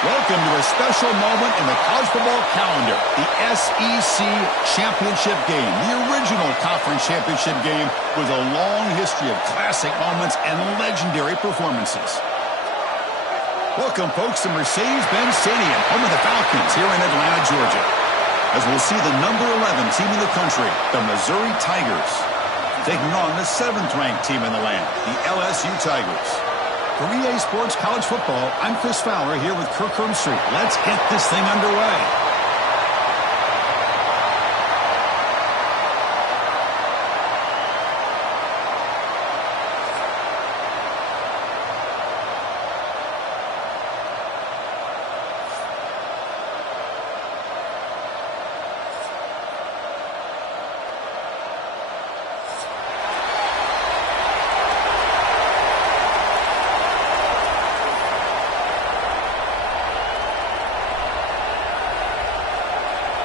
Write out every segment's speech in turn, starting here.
Welcome to a special moment in the college football calendar, the SEC Championship game, the original conference championship game with a long history of classic moments and legendary performances. Welcome, folks, to Mercedes-Benz Stadium, home of the Falcons here in Atlanta, Georgia, as we'll see the number 11 team in the country, the Missouri Tigers, taking on the 7th-ranked team in the land, the LSU Tigers. For EA Sports College Football, I'm Chris Fowler here with Kirk Hermstreet. Let's get this thing underway.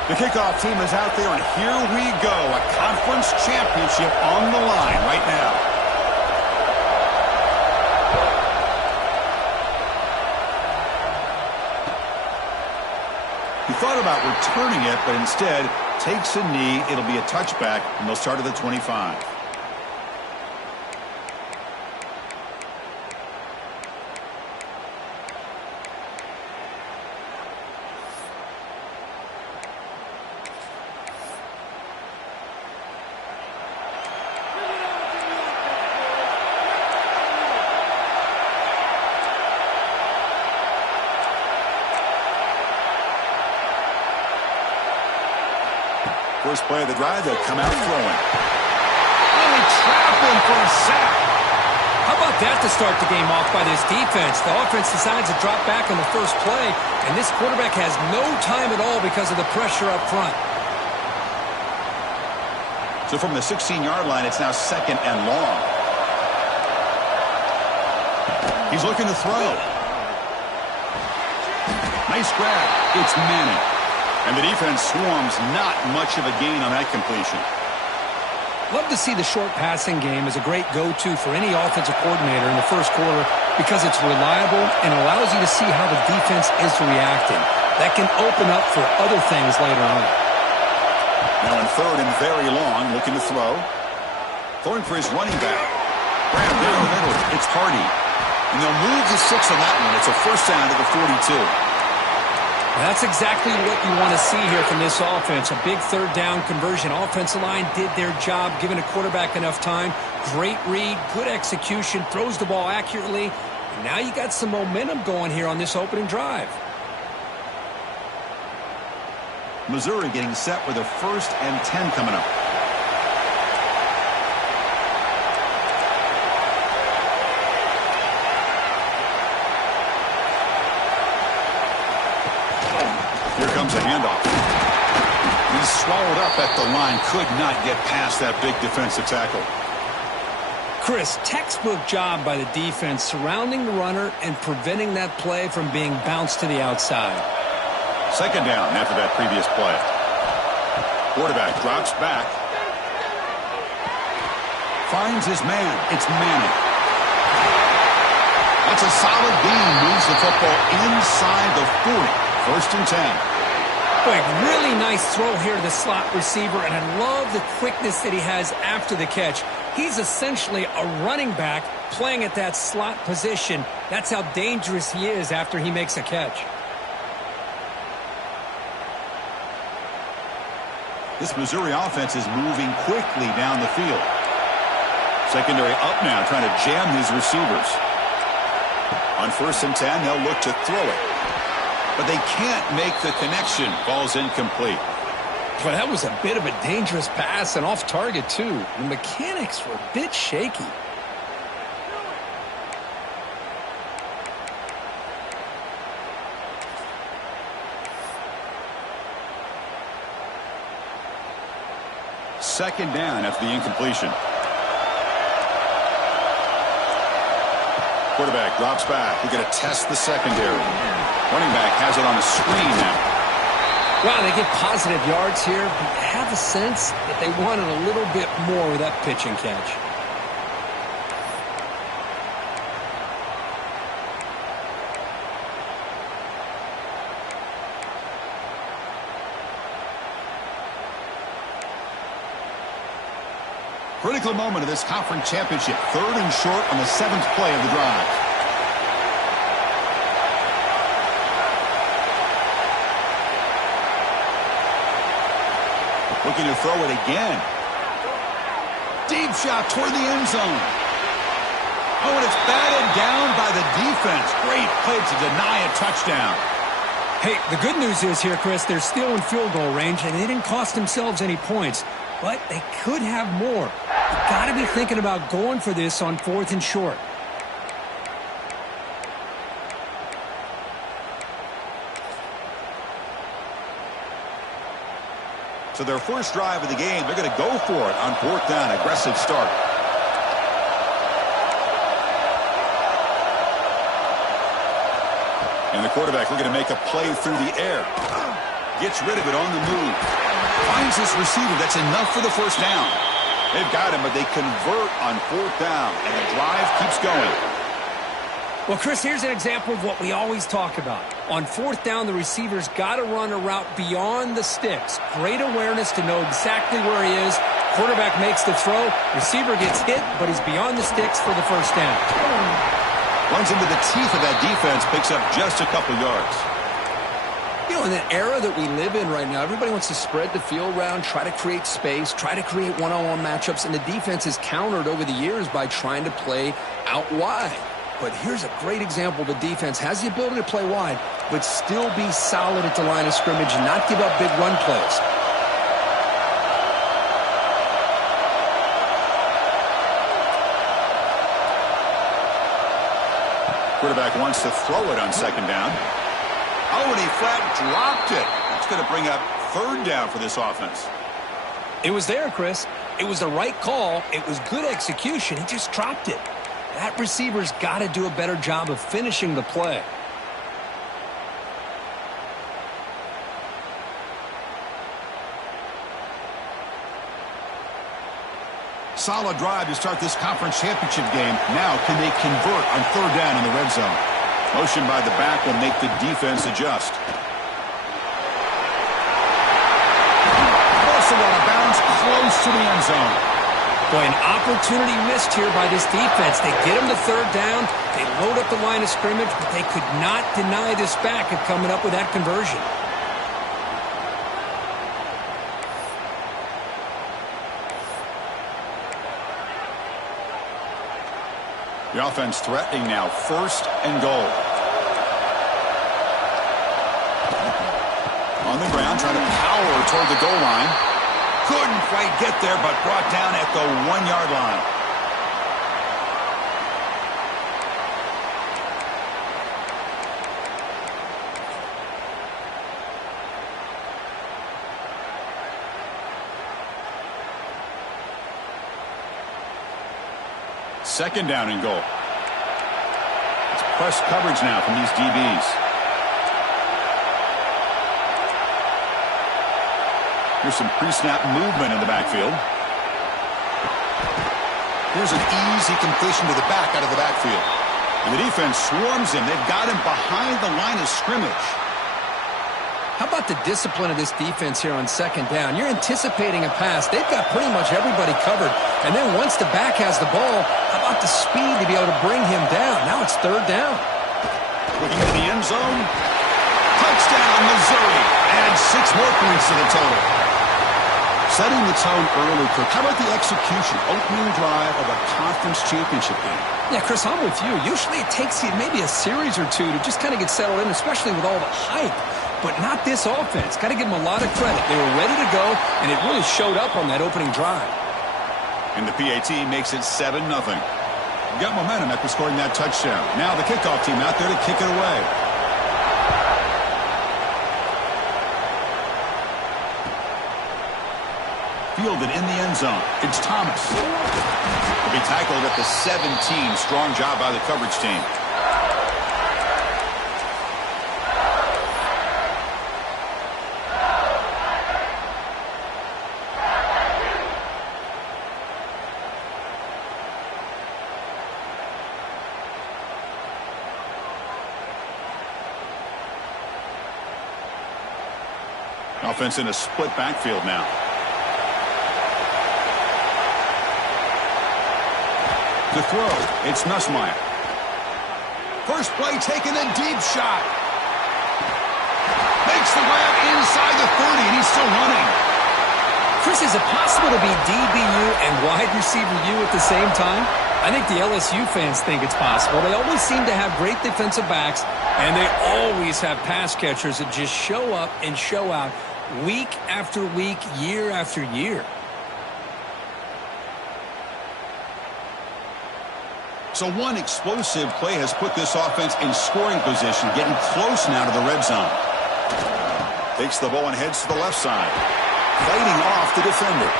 The kickoff team is out there, and here we go. A conference championship on the line right now. He thought about returning it, but instead takes a knee. It'll be a touchback, and they'll start at the 25. First play of the drive, they'll come out throwing. Oh, he trapped him for a sack. How about that to start the game off by this defense? The offense decides to drop back on the first play, and this quarterback has no time at all because of the pressure up front. So from the 16-yard line, it's now 2nd and long. He's looking to throw. Nice grab. It's Manning. And the defense swarms, not much of a gain on that completion. Love to see the short passing game as a great go-to for any offensive coordinator in the first quarter because it's reliable and allows you to see how the defense is reacting. That can open up for other things later on. Now in 3rd and very long, looking to throw. Throwing for his running back. Grab down the middle. It's Hardy. And they'll move the 6 on that one. It's a first down to the 42. That's exactly what you want to see here from this offense. A big 3rd down conversion. Offensive line did their job, giving a quarterback enough time. Great read, good execution, throws the ball accurately. And now you got some momentum going here on this opening drive. Missouri getting set with a 1st and 10 coming up. Here comes a handoff. He's swallowed up at the line. Could not get past that big defensive tackle. Chris, textbook job by the defense surrounding the runner and preventing that play from being bounced to the outside. 2nd down after that previous play. Quarterback drops back. Finds his man. It's Manning. That's a solid gain. Moves the football inside the 40. 1st and 10. Boy, really nice throw here to the slot receiver, and I love the quickness that he has after the catch. He's essentially a running back playing at that slot position. That's how dangerous he is after he makes a catch. This Missouri offense is moving quickly down the field. Secondary up now, trying to jam his receivers. On 1st and 10, they'll look to throw it. But they can't make the connection. Ball's incomplete. But that was a bit of a dangerous pass and off target, too. The mechanics were a bit shaky. Second down after the incompletion. Quarterback drops back. We're going to test the secondary. Running back has it on the screen now. Wow, they get positive yards here, but I have a sense that they wanted a little bit more with that pitch and catch. Critical moment of this conference championship. 3rd and short on the 7th play of the drive. Looking to throw it again. Deep shot toward the end zone. Oh, and it's batted down by the defense. Great play to deny a touchdown. Hey, the good news is here, Chris, they're still in field goal range, and they didn't cost themselves any points. But they could have more. You got to be thinking about going for this on 4th and short. So their first drive of the game, they're going to go for it on 4th down. Aggressive start. And the quarterback looking to make a play through the air. Gets rid of it on the move. Finds this receiver. That's enough for the first down. They've got him, but they convert on 4th down. And the drive keeps going. Well, Chris, here's an example of what we always talk about. On 4th down, the receiver's got to run a route beyond the sticks. Great awareness to know exactly where he is. Quarterback makes the throw. Receiver gets hit, but he's beyond the sticks for the first down. Runs into the teeth of that defense, picks up just a couple yards. You know, in the era that we live in right now, everybody wants to spread the field around, try to create space, try to create one-on-one matchups, and the defense is countered over the years by trying to play out wide. But here's a great example. The defense has the ability to play wide, but still be solid at the line of scrimmage and not give up big run plays. Quarterback wants to throw it on 2nd down. Oh, and he flat dropped it. That's going to bring up 3rd down for this offense. It was there, Chris. It was the right call. It was good execution. He just dropped it. That receiver's got to do a better job of finishing the play. Solid drive to start this conference championship game. Now, can they convert on 3rd down in the red zone? Motion by the back will make the defense adjust. Also out of bounds, close to the end zone. Boy, an opportunity missed here by this defense. They get him to 3rd down. They load up the line of scrimmage, but they could not deny this back of coming up with that conversion. The offense threatening now. 1st and goal. On the ground, trying to power toward the goal line. Couldn't quite get there, but brought down at the 1-yard line. Second down and goal. It's press coverage now from these DBs. Here's some pre-snap movement in the backfield. Here's an easy completion to the back out of the backfield. And the defense swarms him. They've got him behind the line of scrimmage. How about the discipline of this defense here on 2nd down? You're anticipating a pass. They've got pretty much everybody covered. And then once the back has the ball, how about the speed to be able to bring him down? Now it's 3rd down. Looking to the end zone. Touchdown, Missouri. Add 6 more points to the total. Setting the tone early, Kirk. How about the execution? Opening drive of a conference championship game. Yeah, Chris, I'm with you. Usually it takes you maybe a series or two to just kind of get settled in, especially with all the hype. But not this offense. Got to give them a lot of credit. They were ready to go, and it really showed up on that opening drive. And the PAT makes it 7-0. Got momentum after scoring that touchdown. Now the kickoff team out there to kick it away. Fielded in the end zone. It's Thomas. He'll be tackled at the 17. Strong job by the coverage team. Offense in a split backfield now. To throw, it's Nussmeier. First play, taking a deep shot. Makes the grab inside the 30, and he's still running. Chris, is it possible to be DBU and wide receiver U at the same time? I think the LSU fans think it's possible. They always seem to have great defensive backs, and they always have pass catchers that just show up and show out week after week, year after year. So one explosive play has put this offense in scoring position, getting close now to the red zone. Takes the ball and heads to the left side. Fighting off the defender.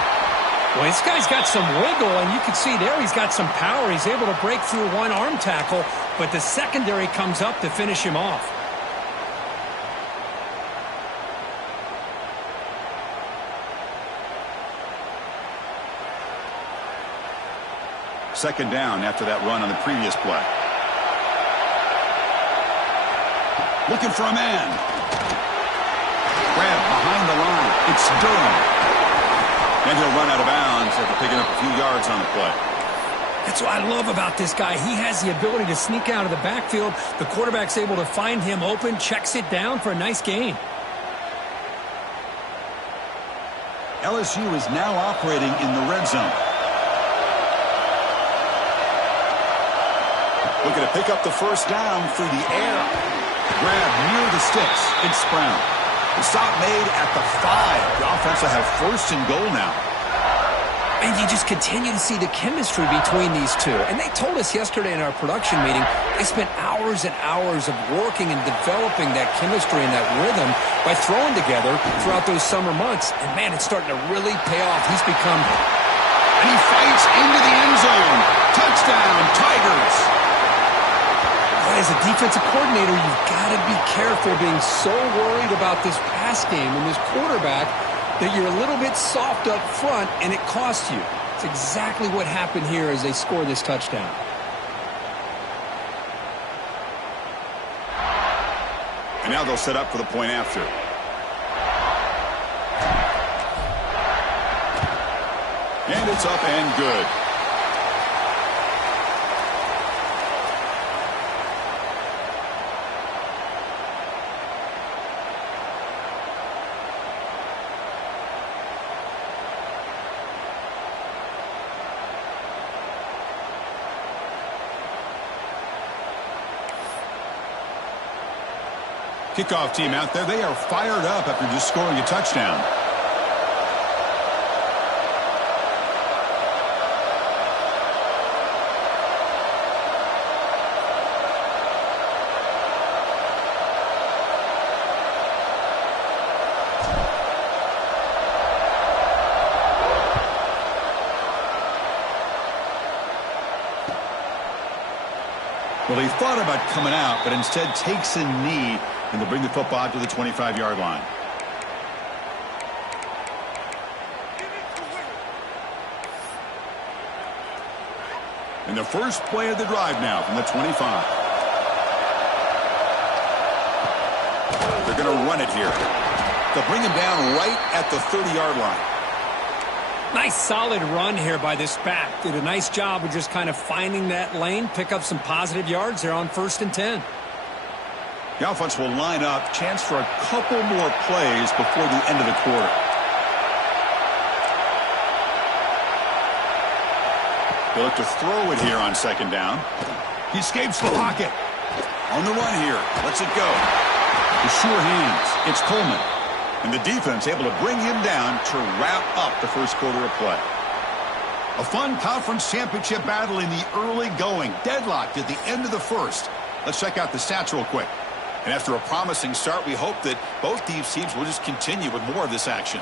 Well, this guy's got some wiggle, and you can see there he's got some power. He's able to break through one arm tackle, but the secondary comes up to finish him off. Second down after that run on the previous play. Looking for a man. Grab behind the line. It's Durham. And he'll run out of bounds after picking up a few yards on the play. That's what I love about this guy. He has the ability to sneak out of the backfield. The quarterback's able to find him open, checks it down for a nice gain. LSU is now operating in the red zone. Looking to pick up the first down through the air. Grab near the sticks. It's Brown. The stop made at the 5. The offense will have first and goal now. And you just continue to see the chemistry between these two. And they told us yesterday in our production meeting, they spent hours and hours of working and developing that chemistry and that rhythm by throwing together throughout those summer months. And, man, it's starting to really pay off. He's become... And he fights into the end zone. Touchdown, Tigers. As a defensive coordinator, you've got to be careful being so worried about this pass game and this quarterback that you're a little bit soft up front and it costs you. It's exactly what happened here as they score this touchdown. And now they'll set up for the point after. And it's up and good. Kickoff team out there. They are fired up after just scoring a touchdown. Well, he thought about coming out, but instead takes a knee and to bring the football to the 25-yard line. And the first play of the drive now from the 25. They're going to run it here. They'll bring him down right at the 30-yard line. Nice solid run here by this back. Did a nice job of just kind of finding that lane, pick up some positive yards there on 1st and 10. The offense will line up. Chance for a couple more plays before the end of the quarter. They look to throw it here on second down. He escapes the pocket. On the run here. Lets it go. With sure hands. It's Coleman. And the defense able to bring him down to wrap up the first quarter of play. A fun conference championship battle in the early going. Deadlocked at the end of the first. Let's check out the stats real quick. And after a promising start, we hope that both these teams will just continue with more of this action.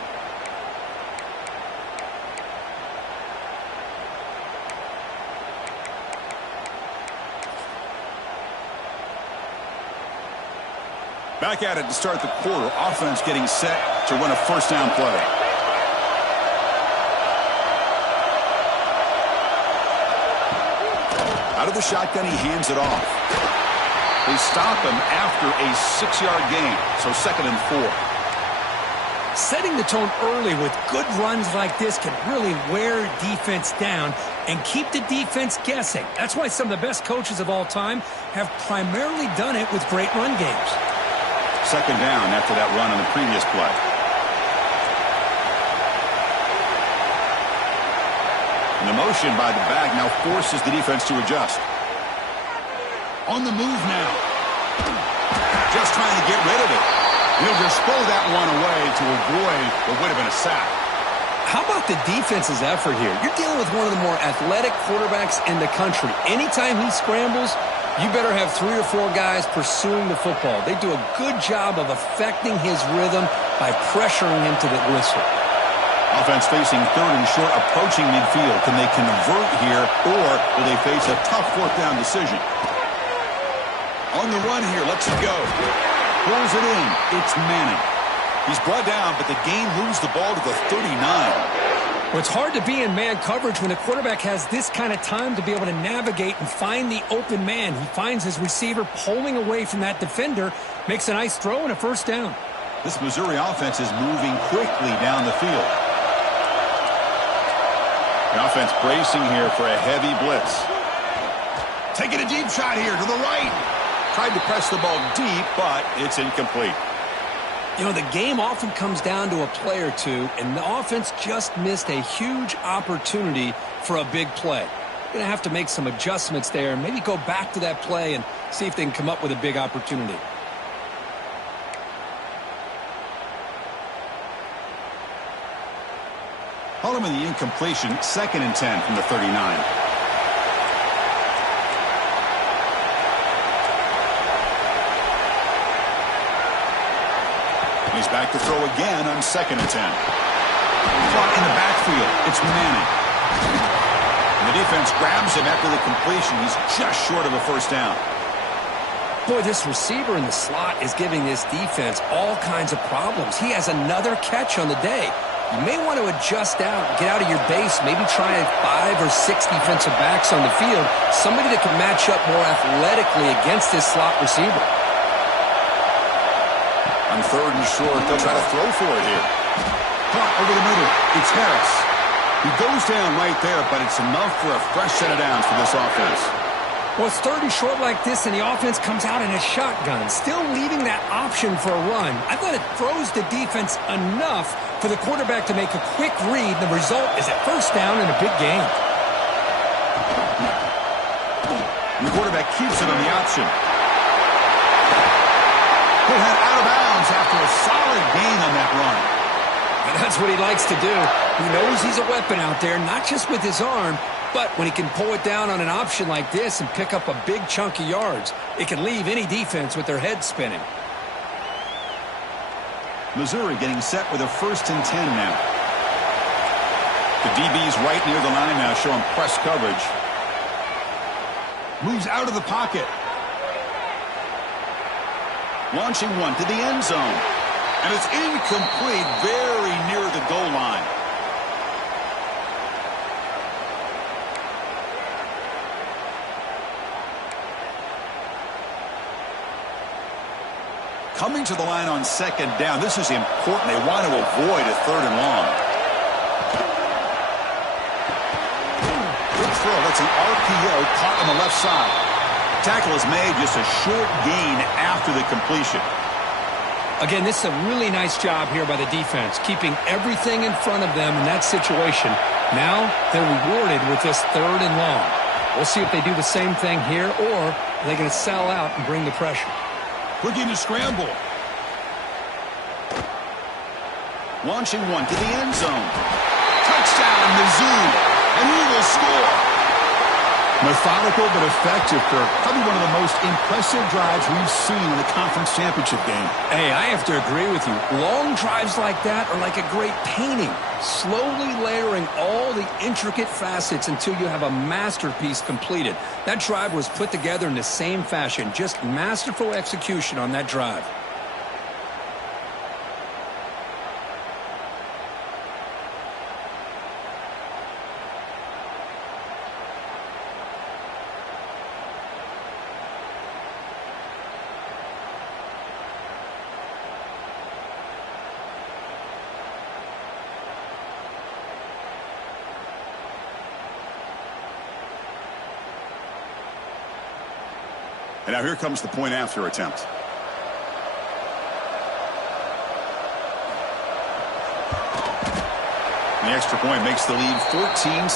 Back at it to start the quarter. Offense getting set to run a first down play. Out of the shotgun, he hands it off. They stop him after a 6-yard gain, so 2nd and 4. Setting the tone early with good runs like this can really wear defense down and keep the defense guessing. That's why some of the best coaches of all time have primarily done it with great run games. Second down after that run on the previous play. And the motion by the back now forces the defense to adjust. On the move now. Just trying to get rid of it. He'll just throw that one away to avoid what would have been a sack. How about the defense's effort here? You're dealing with one of the more athletic quarterbacks in the country. Anytime he scrambles, you better have 3 or 4 guys pursuing the football. They do a good job of affecting his rhythm by pressuring him to the whistle. Offense facing third and short, approaching midfield. Can they convert here, or will they face a tough fourth down decision? On the run here, let's go. Pulls it in. It's Manning. He's brought down, but the gain moves the ball to the 39. Well, it's hard to be in man coverage when the quarterback has this kind of time to be able to navigate and find the open man. He finds his receiver pulling away from that defender, makes a nice throw and a first down. This Missouri offense is moving quickly down the field. The offense bracing here for a heavy blitz. Taking a deep shot here to the right. Tried to press the ball deep, but it's incomplete. You know, the game often comes down to a play or two, and the offense just missed a huge opportunity for a big play. Going to have to make some adjustments there and maybe go back to that play and see if they can come up with a big opportunity. Following the incompletion, 2nd and 10 from the 39. He's back to throw again on 2nd and 10. Caught in the backfield. It's Manning. And the defense grabs him after the completion. He's just short of a first down. Boy, this receiver in the slot is giving this defense all kinds of problems. He has another catch on the day. You may want to adjust out, get out of your base, maybe try 5 or 6 defensive backs on the field, somebody that can match up more athletically against this slot receiver. On 3rd and short, they'll try to throw for it here. Caught over the middle. It's Harris. He goes down right there, but it's enough for a fresh set of downs for this offense. Well, it's 3rd and short like this, and the offense comes out in a shotgun, still leaving that option for a run. I thought it throws the defense enough for the quarterback to make a quick read. The result is a first down in a big game. And the quarterback keeps it on the option. He'll head out of bounds after a solid gain on that run. And that's what he likes to do. He knows he's a weapon out there, not just with his arm, but when he can pull it down on an option like this and pick up a big chunk of yards, it can leave any defense with their head spinning. Missouri getting set with a 1st and 10 now. The DB's right near the line now, showing press coverage. Moves out of the pocket. Launching one to the end zone. And it's incomplete, very near the goal line. Coming to the line on 2nd down. This is important. They want to avoid a 3rd and long. Good throw. That's an RPO caught on the left side. Tackle is made, just a short gain after the completion. Again, this is a really nice job here by the defense, keeping everything in front of them in that situation. Now they're rewarded with this 3rd and long. We'll see if they do the same thing here, or are they going to sell out and bring the pressure. Looking to scramble. Launching one to the end zone. Touchdown, Mizzou. And he will score. Methodical but effective for probably one of the most impressive drives we've seen in the conference championship game. Hey, I have to agree with you. Long drives like that are like a great painting, slowly layering all the intricate facets until you have a masterpiece completed. That drive was put together in the same fashion, just masterful execution on that drive. And now here comes the point after attempt. And the extra point makes the lead 14-7.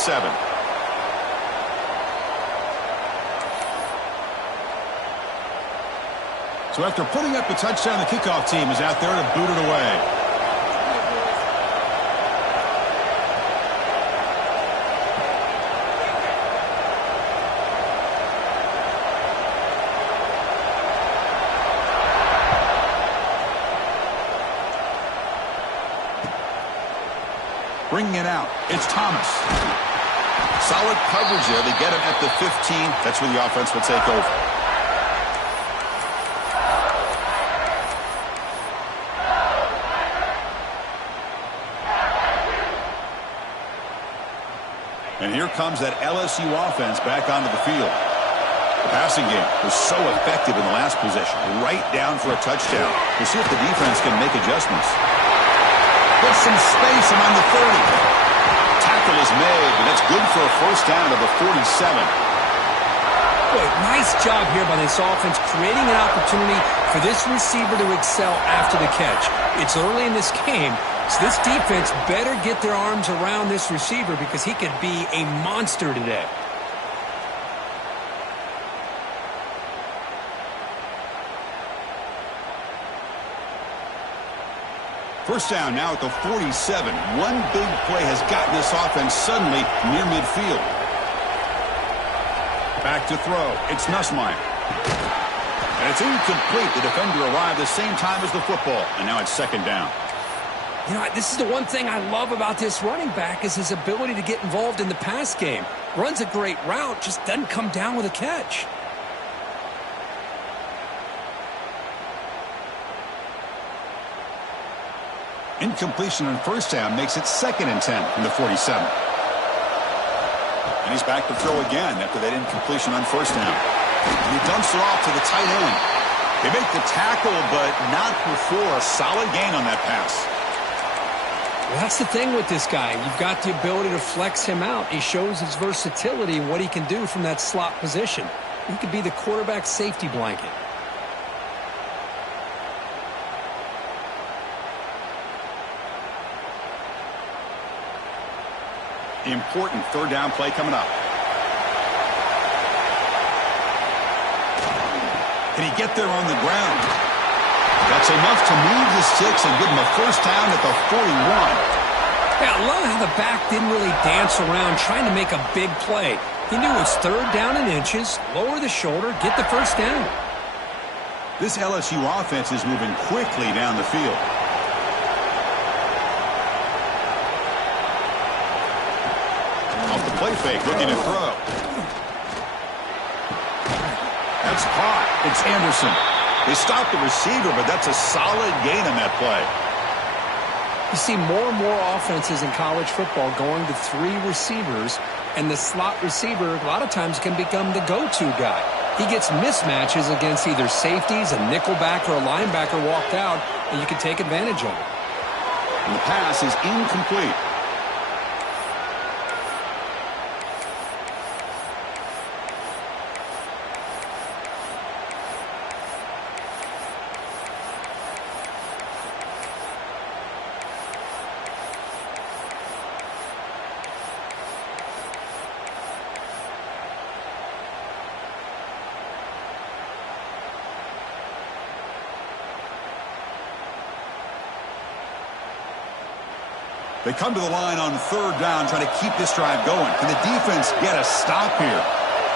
So after putting up a touchdown, the kickoff team is out there to boot it away. Bringing it out, it's Thomas. Solid coverage there. They get him at the 15. That's where the offense will take over. And here comes that LSU offense back onto the field. The passing game was so effective in the last possession. Right down for a touchdown. We'll see if the defense can make adjustments. Gets some space around the 30. Tackle is made, but that's good for a first down to the 47. Boy, nice job here by this offense, creating an opportunity for this receiver to excel after the catch. It's early in this game, so this defense better get their arms around this receiver because he could be a monster today. First down now at the 47. One big play has gotten this offense suddenly near midfield. Back to throw. It's Nussmeier. And it's incomplete. The defender arrived the same time as the football. And now it's second down. You know, this is the one thing I love about this running back is his ability to get involved in the pass game. Runs a great route, just doesn't come down with a catch. Incompletion on first down makes it 2nd and 10 from the 47. And he's back to throw again after that incompletion on first down. And he dumps it off to the tight end. They make the tackle, but not before a solid gain on that pass. Well, that's the thing with this guy. You've got the ability to flex him out. He shows his versatility and what he can do from that slot position. He could be the quarterback safety blanket. Important third down play coming up. Can he get there on the ground? That's enough to move the sticks and give him a first down at the 41. Yeah, I love how the back didn't really dance around trying to make a big play. He knew it's third down in inches, lower the shoulder, get the first down. This LSU offense is moving quickly down the field. Play fake, looking to throw. That's caught. It's Anderson. They stopped the receiver, but that's a solid gain on that play. You see more and more offenses in college football going to 3 receivers, and the slot receiver a lot of times can become the go-to guy. He gets mismatches against either safeties, a nickelback, or a linebacker walked out, and you can take advantage of it. And the pass is incomplete. They come to the line on third down, trying to keep this drive going. Can the defense get a stop here?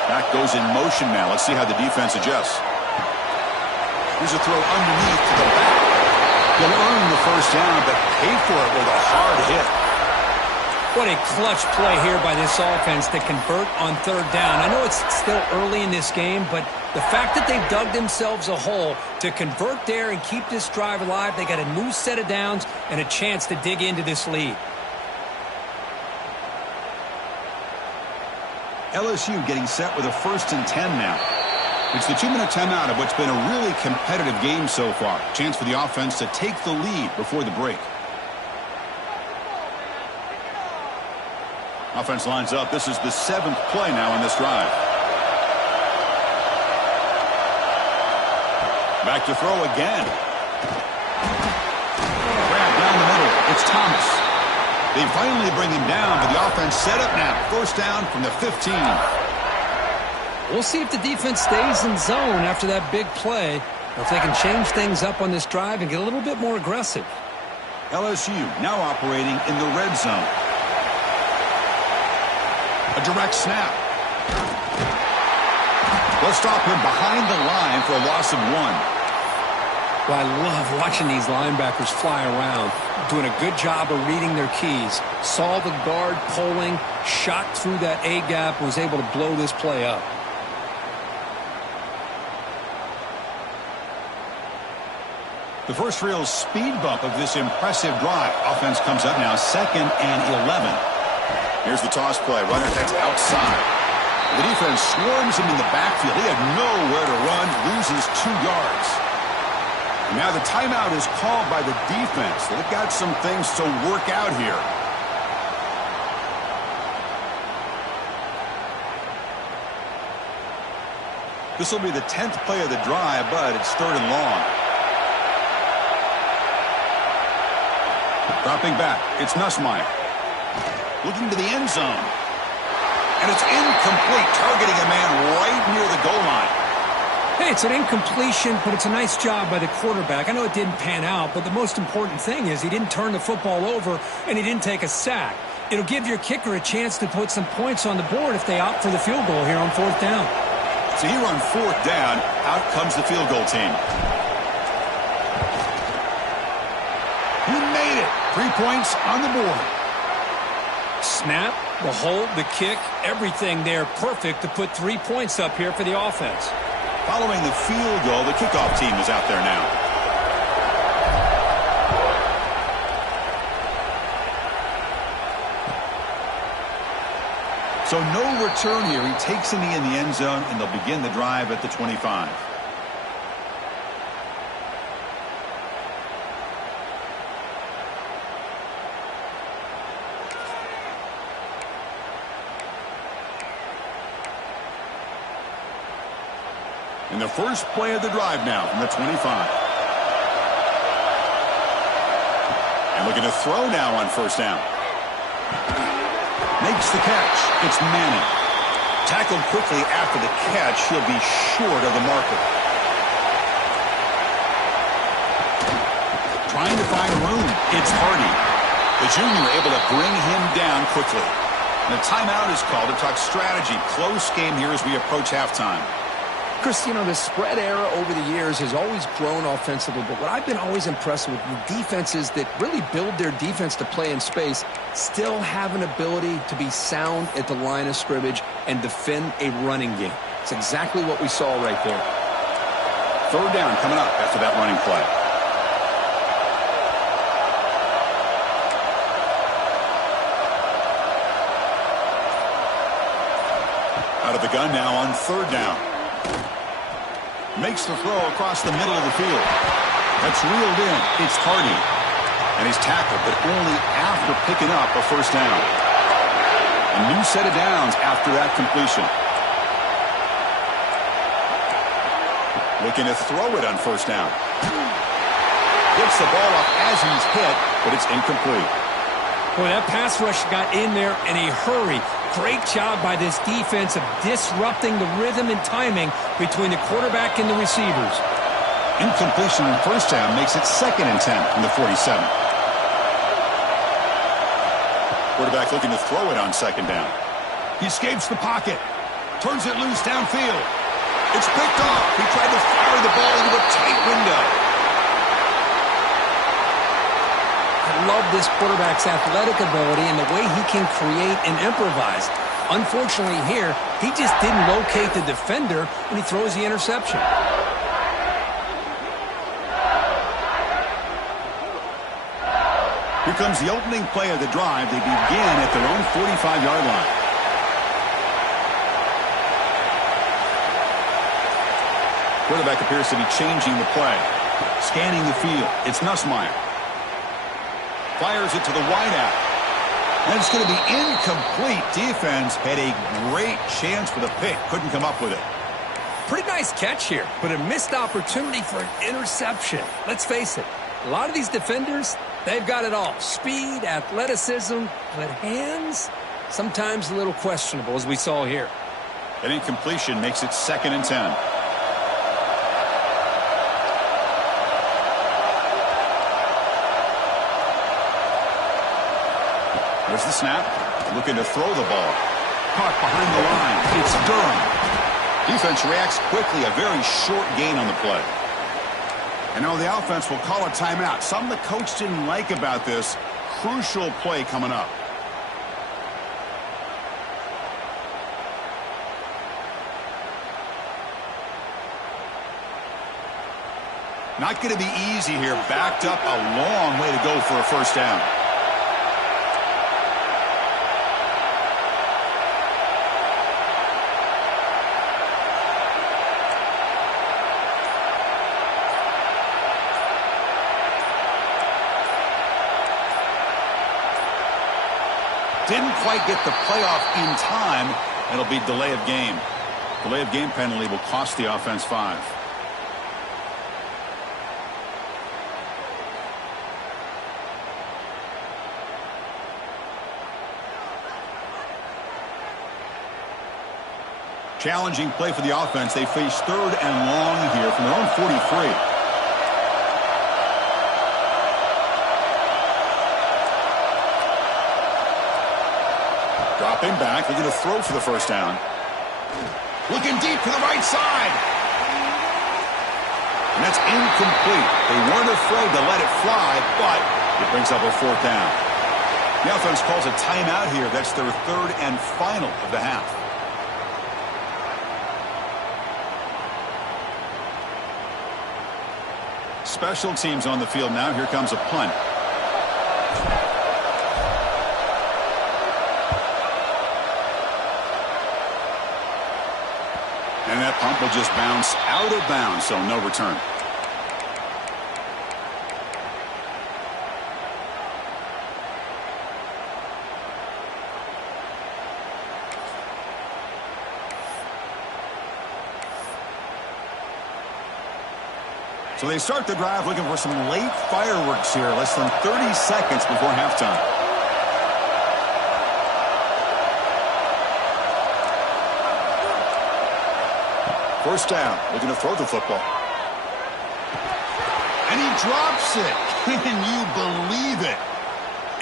Back goes in motion now. Let's see how the defense adjusts. Here's a throw underneath to the back. He'll earn the first down, but pay for it with a hard hit. What a clutch play here by this offense to convert on third down. I know it's still early in this game, but the fact that they've dug themselves a hole to convert there and keep this drive alive, they got a new set of downs and a chance to dig into this lead. LSU getting set with a 1st and 10 now. It's the 2-minute timeout of what's been a really competitive game so far. Chance for the offense to take the lead before the break. Offense lines up. This is the 7th play now in this drive. Back to throw again. Grab down the middle. It's Thomas. They finally bring him down, but the offense set up now. First down from the 15. We'll see if the defense stays in zone after that big play, or if they can change things up on this drive and get a little bit more aggressive. LSU now operating in the red zone. A direct snap. Let's stop him behind the line for a loss of 1. Well, I love watching these linebackers fly around, doing a good job of reading their keys. Saw the guard pulling, shot through that A-gap, was able to blow this play up. The first real speed bump of this impressive drive. Offense comes up now, 2nd and 11. Here's the toss play. Runner heads outside. The defense swarms him in the backfield. He had nowhere to run, loses 2 yards. And now the timeout is called by the defense. They've got some things to work out here. This will be the 10th play of the drive, but it's 3rd and long. Dropping back, it's Nussmeier. Looking to the end zone. And it's incomplete, targeting a man right near the goal line. Hey, it's an incompletion, but it's a nice job by the quarterback. I know it didn't pan out, but the most important thing is he didn't turn the football over and he didn't take a sack. It'll give your kicker a chance to put some points on the board if they opt for the field goal here on 4th down. So here on 4th down, out comes the field goal team. He made it. 3 points on the board. Snap, the hold, the kick, everything there perfect to put 3 points up here for the offense. Following the field goal, the kickoff team is out there now. So no return here. He takes a knee in the end zone, and they'll begin the drive at the 25. In the first play of the drive now from the 25. And looking to throw now on 1st down. Makes the catch. It's Manning. Tackled quickly after the catch. He'll be short of the marker. Trying to find room. It's Hardy. The junior able to bring him down quickly. And a timeout is called to talk strategy. Close game here as we approach halftime. Chris, you know, the spread era over the years has always grown offensively, but what I've been always impressed with the defenses that really build their defense to play in space still have an ability to be sound at the line of scrimmage and defend a running game. It's exactly what we saw right there. 3rd down coming up after that running play. Out of the gun now on 3rd down. Makes the throw across the middle of the field. That's reeled in. It's Hardy. And he's tackled, but only after picking up a 1st down. A new set of downs after that completion. Looking to throw it on 1st down. Gets the ball up as he's hit, but it's incomplete. Boy, that pass rush got in there in a hurry. Great job by this defense of disrupting the rhythm and timing between the quarterback and the receivers. Incompletion on 1st down makes it 2nd and 10 from the 47. Quarterback looking to throw it on 2nd down. He escapes the pocket. Turns it loose downfield. It's picked off. He tried to fire the ball into a tight window. I love this quarterback's athletic ability and the way he can create and improvise. Unfortunately here, he just didn't locate the defender when he throws the interception. Here comes the opening play of the drive. They begin at their own 45-yard line. Quarterback appears to be changing the play. Scanning the field. It's Nussmeier. Fires it to the wideout. And it's going to be incomplete. Defense had a great chance for the pick. Couldn't come up with it. Pretty nice catch here, but a missed opportunity for an interception. Let's face it, a lot of these defenders, they've got it all. Speed, athleticism, but hands, sometimes a little questionable, as we saw here. An incompletion makes it 2nd and 10. There's the snap. Looking to throw the ball. Caught behind the line. It's Durham. Defense reacts quickly. A very short gain on the play. And now the offense will call a timeout. Something the coach didn't like about this. Crucial play coming up. Not going to be easy here. Backed up a long way to go for a first down. Didn't quite get the playoff in time. It'll be delay of game. Delay of game penalty will cost the offense 5. Challenging play for the offense. They face 3rd and long here from their own 43. Dropping back. They're going to throw for the first down. Looking deep to the right side. And that's incomplete. They weren't afraid to let it fly, but it brings up a 4th down. The offense calls a timeout here. That's their 3rd and final of the half. Special teams on the field now. Here comes a punt. And that punt will just bounce out of bounds, so no return. So they start the drive looking for some late fireworks here. Less than 30 seconds before halftime. First down, looking to throw the football. And he drops it. Can you believe it?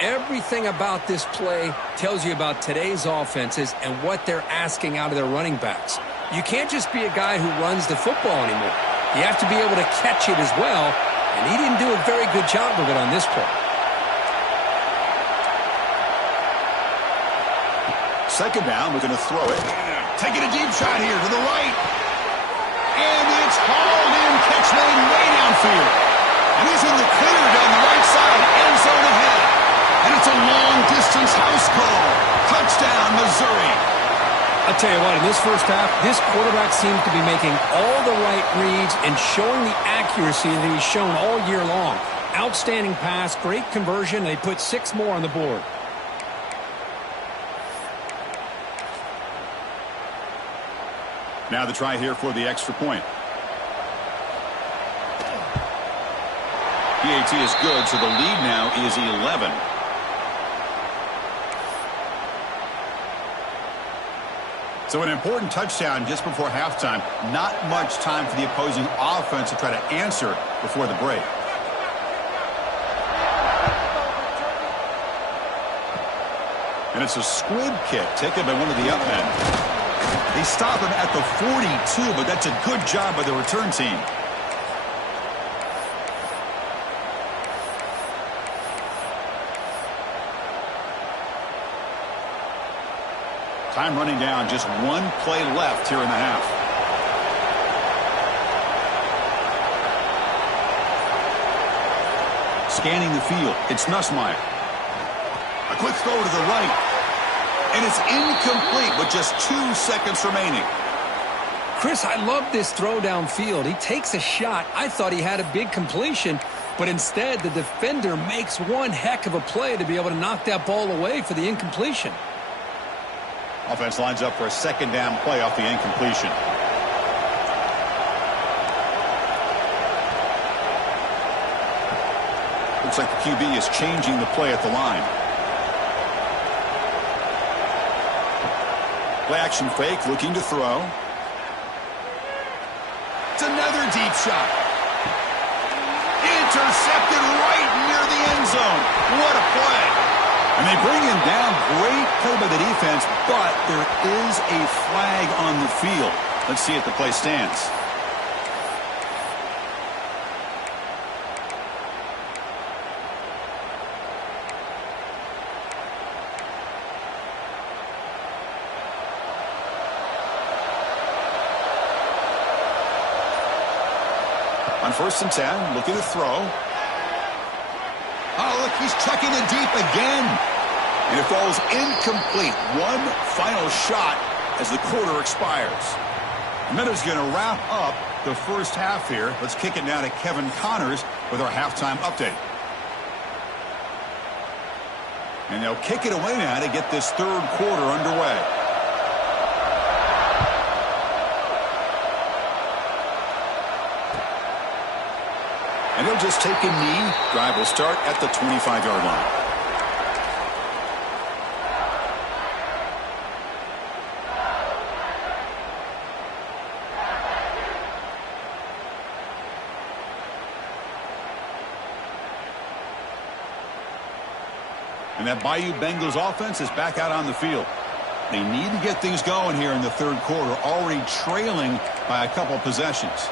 Everything about this play tells you about today's offenses and what they're asking out of their running backs. You can't just be a guy who runs the football anymore. You have to be able to catch it as well, and he didn't do a very good job of it on this play. Second down, we're going to throw it. Taking a deep shot here to the right. And it's hauled in, catch made way downfield. And he's in the clear down the right side, end zone ahead. And it's a long-distance house call. Touchdown, Missouri. I'll tell you what, in this first half, this quarterback seems to be making all the right reads and showing the accuracy that he's shown all year long. Outstanding pass, great conversion. They put 6 more on the board. Now the try here for the extra point. PAT is good, so the lead now is 11. So an important touchdown just before halftime. Not much time for the opposing offense to try to answer before the break. And it's a squib kick taken by one of the up men. They stop him at the 42, but that's a good job by the return team. Time running down, just 1 play left here in the half. Scanning the field, it's Nussmeier. A quick throw to the right. And it's incomplete with just 2 seconds remaining. Chris, I love this throw downfield. He takes a shot. I thought he had a big completion, but instead the defender makes one heck of a play to be able to knock that ball away for the incompletion. Offense lines up for a second down play off the incompletion. Looks like the QB is changing the play at the line. Play action fake, looking to throw. It's another deep shot. Intercepted right near the end zone. What a play. And they bring him down. Great play by the defense, but there is a flag on the field. Let's see if the play stands. On 1st and 10, looking to throw. Oh, look, he's checking it deep again. And it falls incomplete. One final shot as the quarter expires. And that is going to wrap up the first half here. Let's kick it now to Kevin Connors with our halftime update. And they'll kick it away now to get this third quarter underway. And he'll just take a knee. Drive will start at the 25-yard line. And that Bayou Bengals offense is back out on the field. They need to get things going here in the third quarter, already trailing by a couple possessions.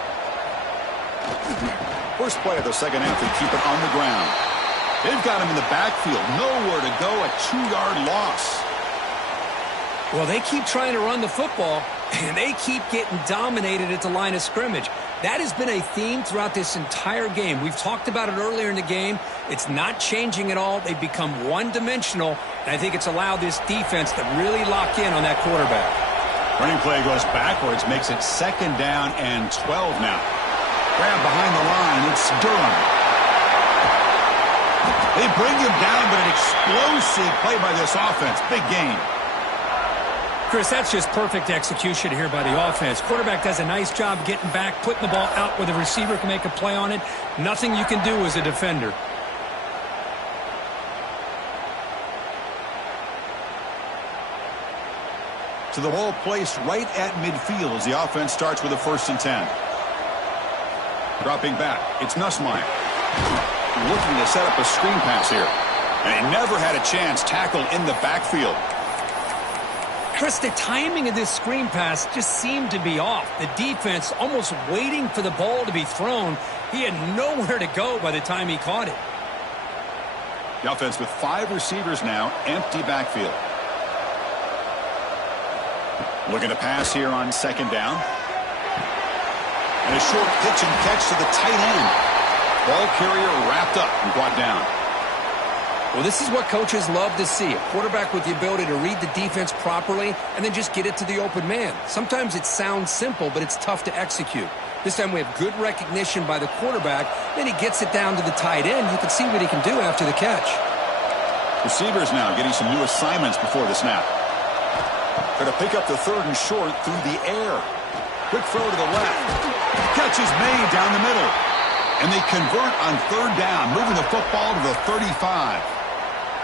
First play of the second half, they keep it on the ground. They've got him in the backfield. Nowhere to go, a 2-yard loss. Well, they keep trying to run the football, and they keep getting dominated at the line of scrimmage. That has been a theme throughout this entire game. We've talked about it earlier in the game. It's not changing at all. They've become one-dimensional, and I think it's allowed this defense to really lock in on that quarterback. Running play goes backwards, makes it 2nd down and 12 now. Grab behind the line, it's Durham. They bring him down, but an explosive play by this offense. Big gain. Chris, that's just perfect execution here by the offense. Quarterback does a nice job getting back, putting the ball out where the receiver can make a play on it. Nothing you can do as a defender. So the ball placed right at midfield as the offense starts with a 1st and 10. Dropping back, it's Nussmeier. Looking to set up a screen pass here. And he never had a chance tackled in the backfield. Chris, the timing of this screen pass just seemed to be off. The defense almost waiting for the ball to be thrown. He had nowhere to go by the time he caught it. The offense with 5 receivers now, empty backfield. Looking to pass here on 2nd down. And a short pitch and catch to the tight end. Ball carrier wrapped up and brought down. Well, this is what coaches love to see. A quarterback with the ability to read the defense properly and then just get it to the open man. Sometimes it sounds simple, but it's tough to execute. This time we have good recognition by the quarterback. Then he gets it down to the tight end. You can see what he can do after the catch. Receivers now getting some new assignments before the snap. Going to pick up the 3rd and short through the air. Quick throw to the left. Catch is made down the middle. And they convert on 3rd down, moving the football to the 35.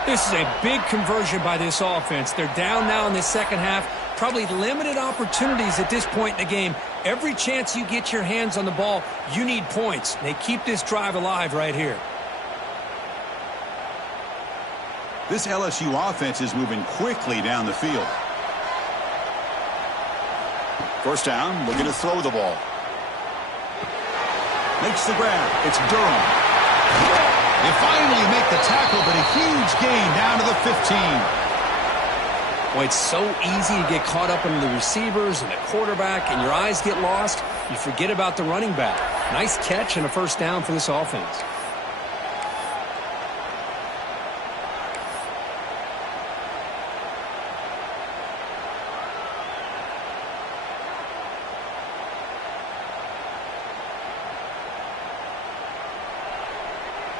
This is a big conversion by this offense. They're down now in the second half. Probably limited opportunities at this point in the game. Every chance you get your hands on the ball, you need points. They keep this drive alive right here. This LSU offense is moving quickly down the field. 1st down, looking to throw the ball. Makes the grab. It's Durham. They finally make the tackle, but a huge gain down to the 15. Well, it's so easy to get caught up in the receivers and the quarterback, and your eyes get lost. You forget about the running back. Nice catch and a 1st down for this offense.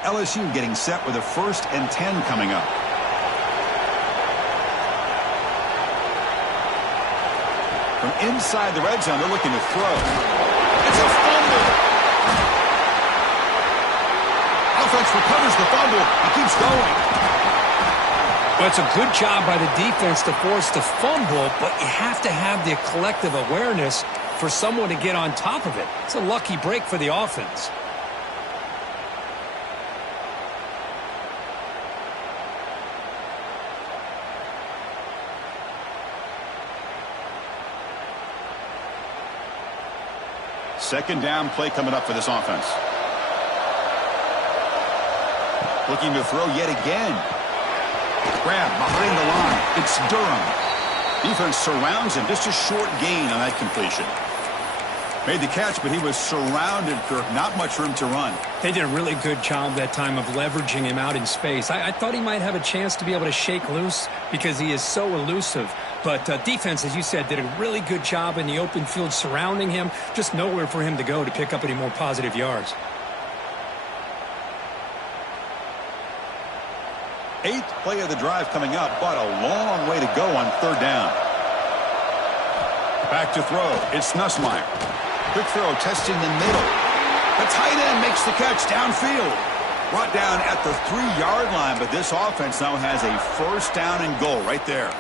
LSU getting set with a 1st and 10 coming up. From inside the red zone, they're looking to throw. It's a fumble. offense recovers the fumble. He keeps going. Well, it's a good job by the defense to force the fumble, but you have to have the collective awareness for someone to get on top of it. It's a lucky break for the offense. Second down play coming up for this offense. Looking to throw yet again. Grab behind the line. It's Durham. Defense surrounds him. Just a short gain on that completion. Made the catch, but he was surrounded, Kirk. Not much room to run. They did a really good job that time of leveraging him out in space. I thought he might have a chance to be able to shake loose because he is so elusive. But defense, as you said, did a really good job in the open field surrounding him. Just nowhere for him to go to pick up any more positive yards. Eighth play of the drive coming up, but a long way to go on third down. Back to throw. It's Nussmeier. Quick throw, testing the middle. The tight end makes the catch downfield. Brought down at the 3-yard line, but this offense now has a first down and goal right there.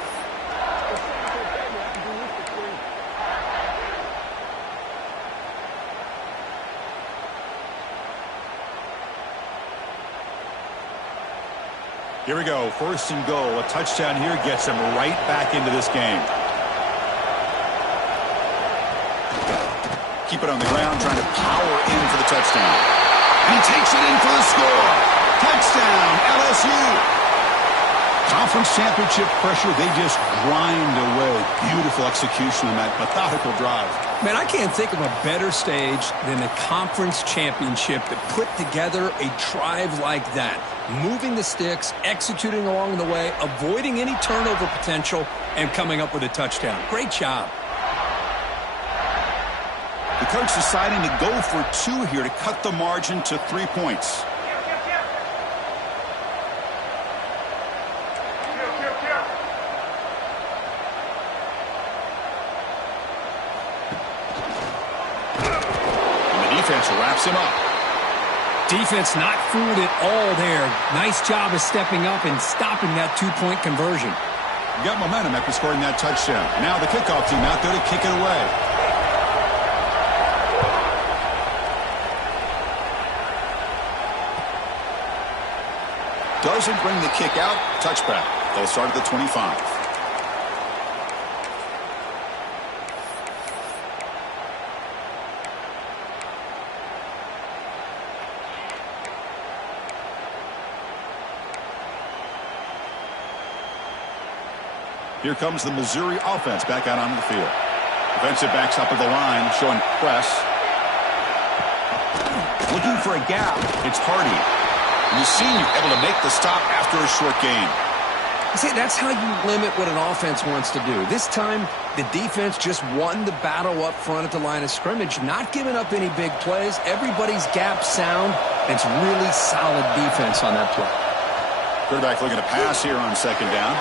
Here we go, first and goal. A touchdown here gets him right back into this game. Keep it on the ground, trying to power in for the touchdown. And he takes it in for the score. Touchdown, LSU. Conference championship pressure, they just grind away. Beautiful execution on that methodical drive. Man, I can't think of a better stage than the conference championship to put together a drive like that. Moving the sticks, executing along the way, avoiding any turnover potential, and coming up with a touchdown. Great job. The coach deciding to go for 2 here to cut the margin to 3 points. And the defense wraps him up. Defense not fooled at all there. Nice job of stepping up and stopping that 2-point conversion. Got momentum after scoring that touchdown. Now the kickoff team out there to kick it away. Doesn't bring the kick out. Touchback. They'll start at the 25. Here comes the Missouri offense back out onto the field. Defensive backs up at the line, showing press. Looking for a gap. It's Hardy. And the senior able to make the stop after a short gain. See, that's how you limit what an offense wants to do. This time, the defense just won the battle up front at the line of scrimmage, not giving up any big plays. Everybody's gap sound, and it's really solid defense on that play. Quarterback looking to pass here on second down.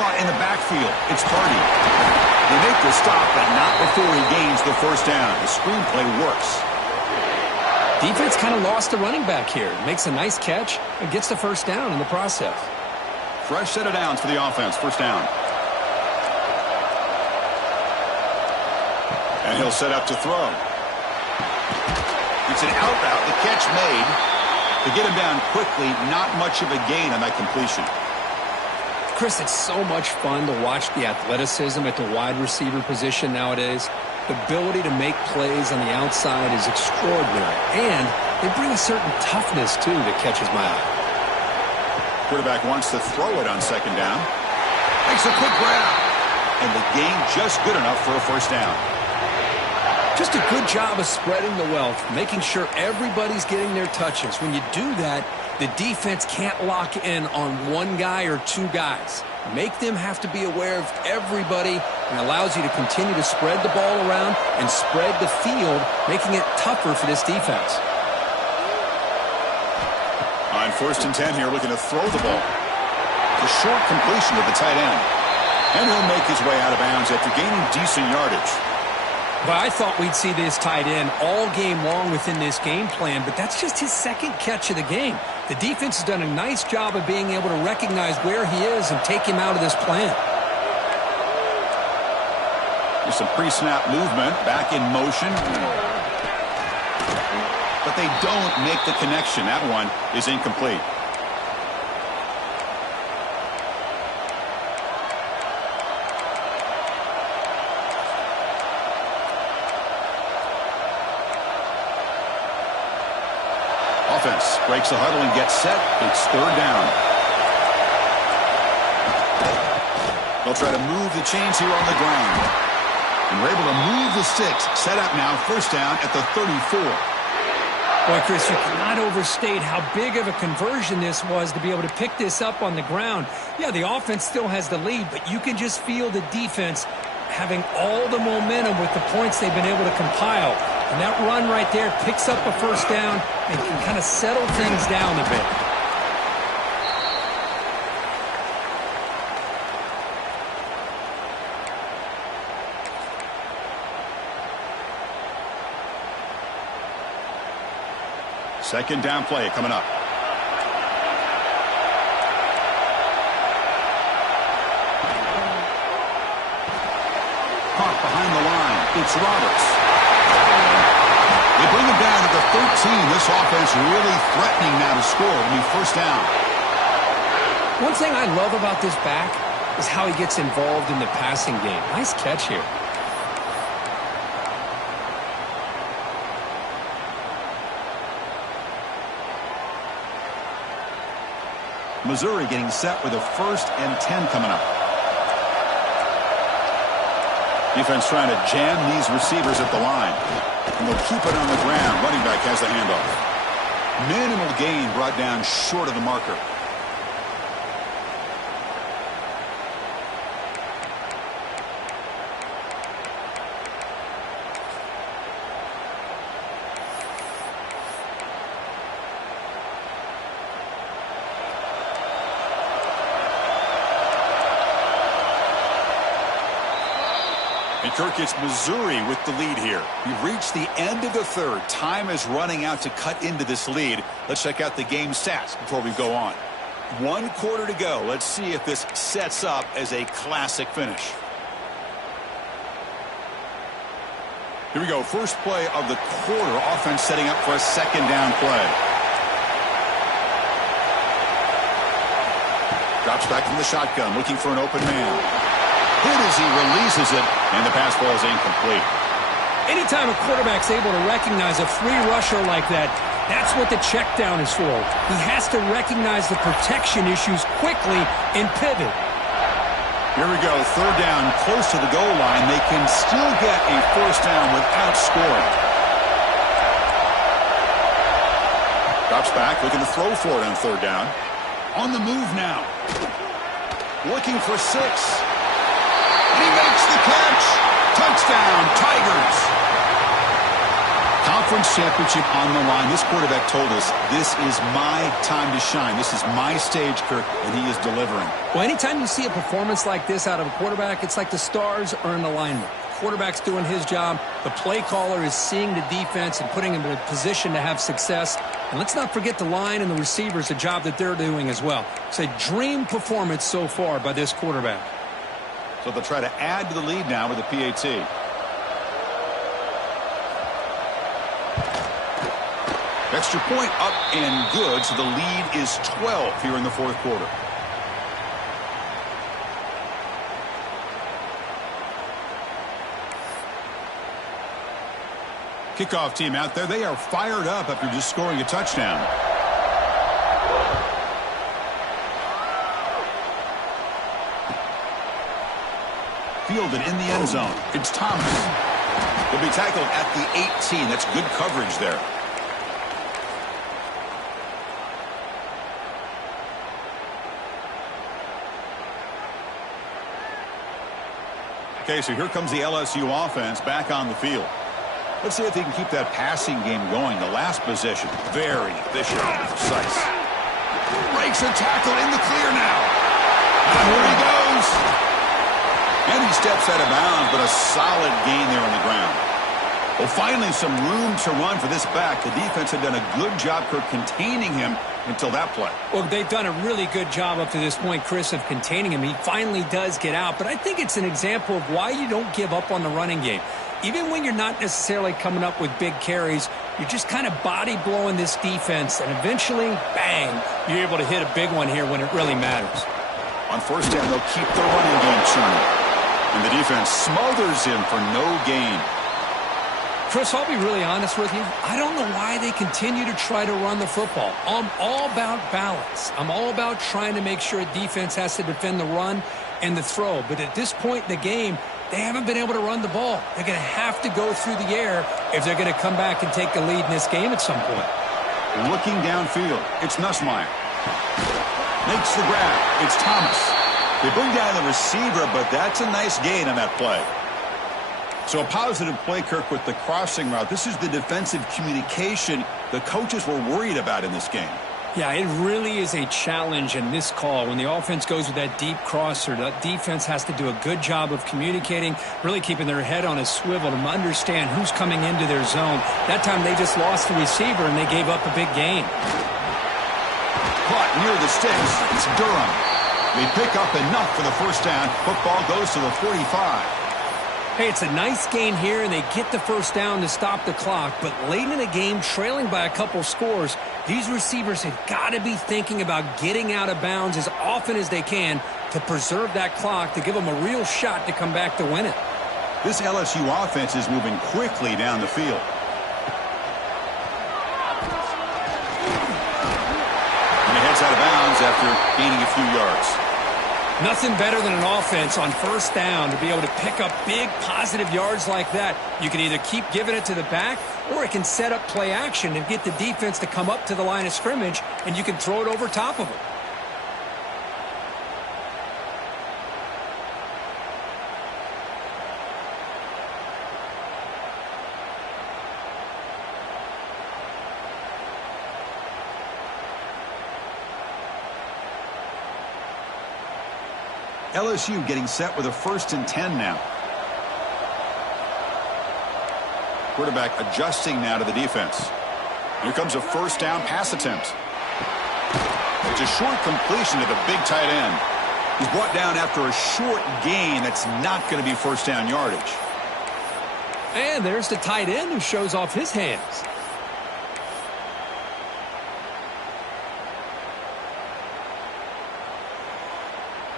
Caught in the backfield. It's Hardy. They make the stop, but not before he gains the first down. The screenplay works. Defense kind of lost the running back here. Makes a nice catch and gets the first down in the process. Fresh set of downs for the offense. First down. And he'll set up to throw. It's an out route. The catch made. To get him down quickly, not much of a gain on that completion. Chris, it's so much fun to watch the athleticism at the wide receiver position nowadays. The ability to make plays on the outside is extraordinary. And they bring a certain toughness, too, that catches my eye. Quarterback wants to throw it on second down. Makes a quick grab. And the gain just good enough for a first down. Just a good job of spreading the wealth, making sure everybody's getting their touches. When you do that, the defense can't lock in on one guy or two guys. Make them have to be aware of everybody and allows you to continue to spread the ball around and spread the field, making it tougher for this defense. On first and 10 here, looking to throw the ball. A short completion to the tight end. And he'll make his way out of bounds after gaining decent yardage. Well, I thought we'd see this tight end all game long within this game plan, but that's just his second catch of the game. The defense has done a nice job of being able to recognize where he is and take him out of this plan. There's some pre-snap movement, back in motion. But they don't make the connection. That one is incomplete. Offense breaks the huddle and gets set. It's third down. They'll try to move the chains here on the ground. And we're able to move the sticks. Set up now, first down at the 34. Boy, Chris, you cannot overstate how big of a conversion this was to be able to pick this up on the ground. Yeah, the offense still has the lead, but you can just feel the defense having all the momentum with the points they've been able to compile. And that run right there picks up a first down and can kind of settle things down a bit. Second down play coming up. Caught behind the line. It's Roberts. They bring him down to the 13. This offense really threatening now to score. It'll be first down. One thing I love about this back is how he gets involved in the passing game. Nice catch here. Missouri getting set with a 1st and 10 coming up. Defense trying to jam these receivers at the line. And they'll keep it on the ground. Running back has the handoff. Minimal gain brought down short of the marker. And Kirk, it's Missouri with the lead here. We've reached the end of the third. Time is running out to cut into this lead. Let's check out the game stats before we go on. 1 quarter to go. Let's see if this sets up as a classic finish. Here we go. First play of the quarter. Offense setting up for a second down play. Drops back from the shotgun, looking for an open man. Hit as he releases it, and the pass ball is incomplete. Anytime a quarterback's able to recognize a free rusher like that, that's what the check down is for. He has to recognize the protection issues quickly and pivot. Here we go, third down, close to the goal line. They can still get a first down without scoring. Drops back, looking to throw for it on third down. On the move now. Looking for 6. He makes the catch. Touchdown, Tigers. Conference championship on the line. This quarterback told us, this is my time to shine. This is my stage, Kirk, and he is delivering. Well, anytime you see a performance like this out of a quarterback, it's like the stars are in alignment. The quarterback's doing his job. The play caller is seeing the defense and putting him in a position to have success. And let's not forget the line and the receivers, the job that they're doing as well. It's a dream performance so far by this quarterback. So they'll try to add to the lead now with a PAT. Extra point up and good, so the lead is 12 here in the fourth quarter. Kickoff team out there. They are fired up after just scoring a touchdown. Fielded in the end zone. It's Thomas. He'll be tackled at the 18. That's good coverage there. Okay, so here comes the LSU offense back on the field. Let's see if they can keep that passing game going. The last possession, very efficient and precise. Breaks a tackle in the clear now. And here he goes. And he steps out of bounds, but a solid gain there on the ground. Well, finally some room to run for this back. The defense had done a good job for containing him until that play. Well, they've done a really good job up to this point, Chris, of containing him. He finally does get out, but I think it's an example of why you don't give up on the running game. Even when you're not necessarily coming up with big carries, you're just kind of body blowing this defense, and eventually, bang, you're able to hit a big one here when it really matters. On first down, they'll keep the running game churning. And the defense smothers him for no gain. Chris, I'll be really honest with you. I don't know why they continue to try to run the football. I'm all about balance. I'm all about trying to make sure a defense has to defend the run and the throw. But at this point in the game, they haven't been able to run the ball. They're going to have to go through the air if they're going to come back and take a lead in this game at some point. Looking downfield, it's Nussmeier. Makes the grab. It's Thomas. They bring down the receiver, but that's a nice gain on that play. So a positive play, Kirk, with the crossing route. This is the defensive communication the coaches were worried about in this game. Yeah, it really is a challenge in this call. When the offense goes with that deep crosser, the defense has to do a good job of communicating, really keeping their head on a swivel to understand who's coming into their zone. That time they just lost the receiver and they gave up a big gain. Caught near the sticks. It's Durham. They pick up enough for the first down. Football goes to the 45. Hey, it's a nice gain here, and they get the first down to stop the clock. But late in the game, trailing by a couple scores, these receivers have got to be thinking about getting out of bounds as often as they can to preserve that clock, to give them a real shot to come back to win it. This LSU offense is moving quickly down the field. And he heads out of bounds after gaining a few yards. Nothing better than an offense on first down to be able to pick up big positive yards like that. You can either keep giving it to the back, or it can set up play action and get the defense to come up to the line of scrimmage, and you can throw it over top of them. LSU getting set with a 1st and 10 now. Quarterback adjusting now to the defense. Here comes a first down pass attempt. It's a short completion to the big tight end. He's brought down after a short gain that's not going to be first down yardage. And there's the tight end who shows off his hands.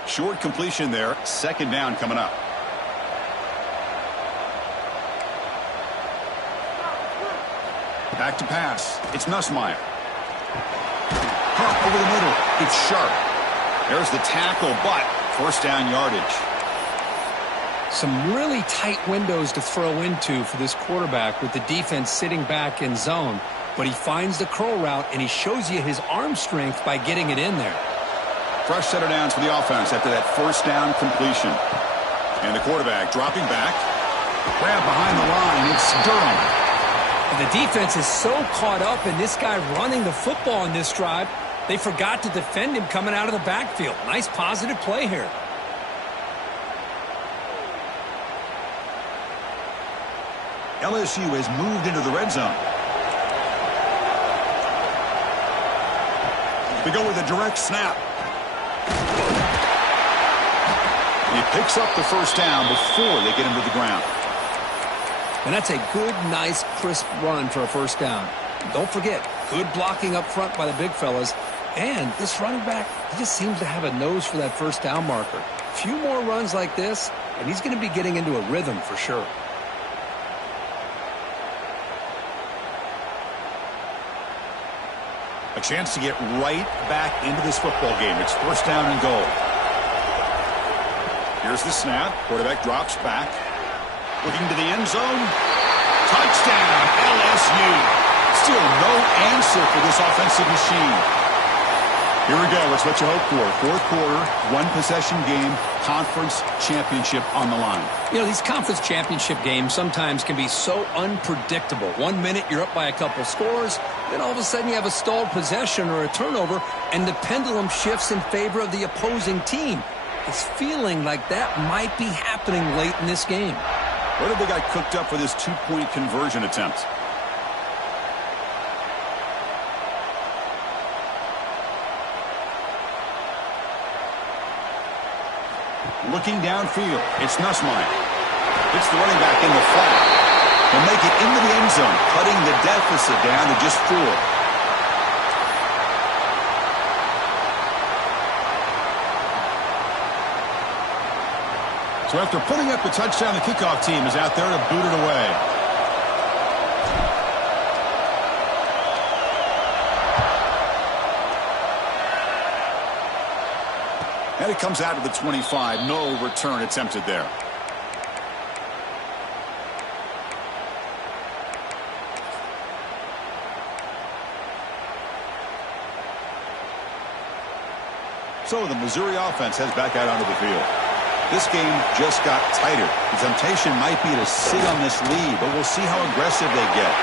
Short completion there. 2nd down coming up. Back to pass. It's Nussmeier. Caught over the middle. It's Sharp. There's the tackle, but first down yardage. Some really tight windows to throw into for this quarterback with the defense sitting back in zone. But he finds the curl route, and he shows you his arm strength by getting it in there. Fresh set of downs for the offense after that first down completion. And the quarterback dropping back. Grab behind the line. It's Durham. And the defense is so caught up in this guy running the football in this drive, they forgot to defend him coming out of the backfield. Nice positive play here. LSU has moved into the red zone. We go with a direct snap. He picks up the first down before they get him to the ground. And that's a good, nice, crisp run for a first down. Don't forget, good blocking up front by the big fellas. And this running back, he just seems to have a nose for that first down marker. A few more runs like this, and he's going to be getting into a rhythm for sure. A chance to get right back into this football game. It's first down and goal. Here's the snap. Quarterback drops back. Looking to the end zone. Touchdown, LSU. Still no answer for this offensive machine. Here we go. It's what you hope for. 4th quarter, 1-possession game, conference championship on the line. You know, these conference championship games sometimes can be so unpredictable. 1 minute you're up by a couple scores, then all of a sudden you have a stalled possession or a turnover, and the pendulum shifts in favor of the opposing team. It's feeling like that might be happening late in this game. What have they got cooked up for this two-point conversion attempt? Looking downfield, it's Nussmeier. Hits the running back in the flat. He'll make it into the end zone, cutting the deficit down to just 4. So after putting up the touchdown, the kickoff team is out there to boot it away. And it comes out to the 25. No return attempted there. So the Missouri offense heads back out onto the field. This game just got tighter. The temptation might be to sit on this lead, but we'll see how aggressive they get.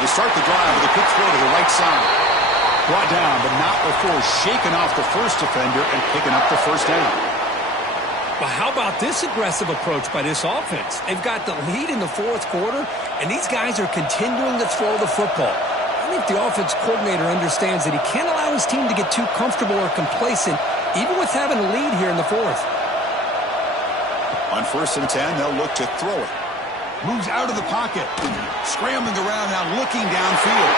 They start the drive with a quick throw to the right side. Brought down, but not before shaking off the first defender and picking up the first down. Well, how about this aggressive approach by this offense? They've got the lead in the fourth quarter, and these guys are continuing to throw the football. I think the offense coordinator understands that he can't allow his team to get too comfortable or complacent, even with having a lead here in the fourth. On 1st and 10, they'll look to throw it. Moves out of the pocket. Scrambling around now, looking downfield.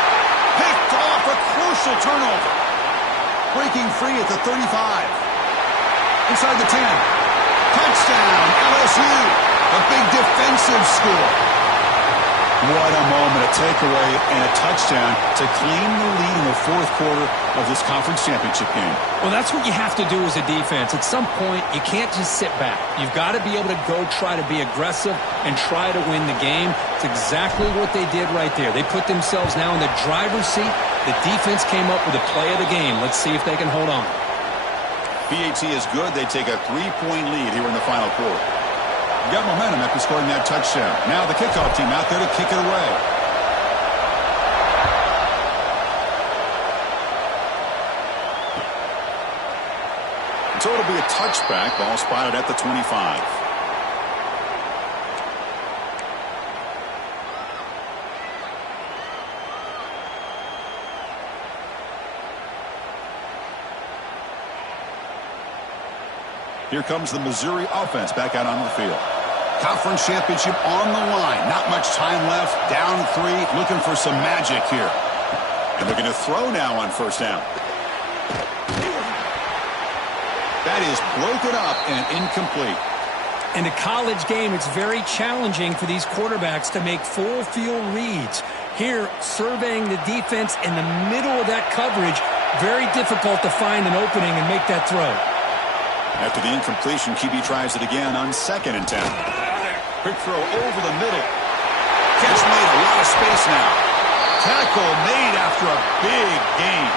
Picked off, a crucial turnover. Breaking free at the 35. Inside the 10. Touchdown, LSU. A big defensive score. What a moment, a takeaway and a touchdown to claim the lead in the fourth quarter of this conference championship game. Well, that's what you have to do as a defense. At some point, you can't just sit back. You've got to be able to go try to be aggressive and try to win the game. It's exactly what they did right there. They put themselves now in the driver's seat. The defense came up with a play of the game. Let's see if they can hold on. PAT is good. They take a 3-point lead here in the final quarter. Got momentum after scoring that touchdown. Now the kickoff team out there to kick it away. So it'll be a touchback. Ball spotted at the 25. Here comes the Missouri offense back out onto the field. Conference championship on the line. Not much time left. Down 3. Looking for some magic here. And looking to throw now on 1st down. That is broken up and incomplete. In a college game, it's very challenging for these quarterbacks to make full field reads. Here, surveying the defense in the middle of that coverage, very difficult to find an opening and make that throw. After the incompletion, QB tries it again on 2nd and 10. Quick throw over the middle. Catch made, a lot of space now. Tackle made after a big gain.